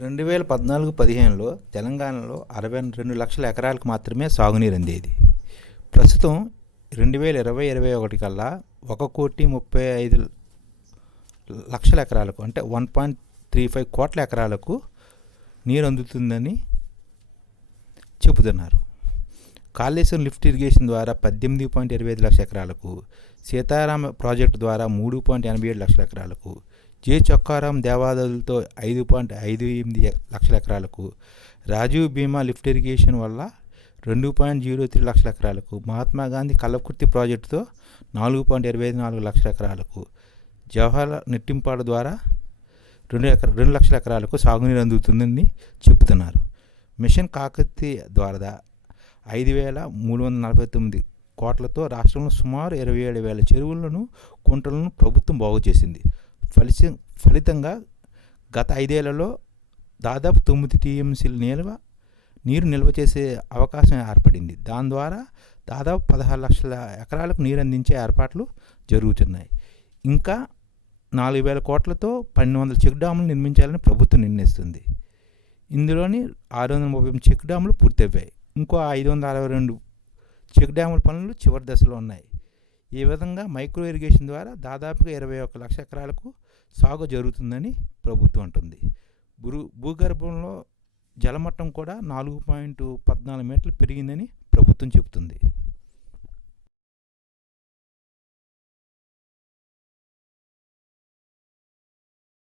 రెండు వేల పద్నాలుగు పదిహేనులో తెలంగాణలో అరవై రెండు లక్షల ఎకరాలకు మాత్రమే సాగునీరు అందేది. ప్రస్తుతం రెండు వేల ఇరవై ఇరవై ఒకటి కల్లా ఒక కోటి ముప్పై ఐదు లక్షల ఎకరాలకు అంటే వన్ పాయింట్ త్రీ ఫైవ్ కోట్ల ఎకరాలకు నీరు అందుతుందని చెబుతున్నారు. కాళేశ్వరం లిఫ్ట్ ఇరిగేషన్ ద్వారా పద్దెనిమిది పాయింట్ ఇరవై ఐదు లక్షల ఎకరాలకు సీతారామ ప్రాజెక్టు ద్వారా మూడు పాయింట్ ఎనభై ఏడు లక్షల ఎకరాలకు జే చొక్కారాం దేవాదాయులతో ఐదు పాయింట్ ఐదు ఎనిమిది లక్షల ఎకరాలకు రాజీవ్ బీమా లిఫ్ట్ ఇరిగేషన్ వల్ల రెండు పాయింట్ జీరో త్రీ లక్షల ఎకరాలకు మహాత్మా గాంధీ కల్లకుర్తి ప్రాజెక్టుతో నాలుగు పాయింట్ ఇరవై ఐదు నాలుగు లక్షల ఎకరాలకు జవహర్ నెట్టింపాడు ద్వారా రెండు ఎకర రెండు లక్షల ఎకరాలకు సాగునీరు అందుతుందని చెబుతున్నారు మిషన్ కాకతీయ ద్వారా ఐదు వేల మూడు వందల నలభై తొమ్మిది కోట్లతో రాష్ట్రంలో సుమారు ఇరవై ఏడు వేల చెరువులను కుంటలను ప్రభుత్వం బాగు చేసింది. ఫలిత ఫలితంగా గత ఐదేళ్ళలో దాదాపు తొమ్మిది టీఎంసీల నిల్వ నీరు నిల్వ చేసే అవకాశం ఏర్పడింది. దాని ద్వారా దాదాపు పదహారు లక్షల ఎకరాలకు నీరు అందించే ఏర్పాట్లు జరుగుతున్నాయి. ఇంకా నాలుగు వేల కోట్లతో పన్నెండు వందల చెక్ డ్యాములు నిర్మించాలని ప్రభుత్వం నిర్ణయిస్తుంది. ఇందులోని ఆరు వందల ముప్పై చెక్ డ్యాములు పూర్తయ్యాయి. ఇంకో ఐదు వందల అరవై రెండు చెక్ డ్యాముల పనులు చివరి దశలో ఉన్నాయి. ఈ విధంగా మైక్రో ఇరిగేషన్ ద్వారా దాదాపుగా ఇరవై ఒక్క లక్ష ఎకరాలకు సాగు జరుగుతుందని ప్రభుత్వం అంటుంది. భూ భూగర్భంలో జలమట్టం కూడా నాలుగు పాయింట్ పద్నాలుగు మీటర్లు పెరిగిందని ప్రభుత్వం చెబుతుంది.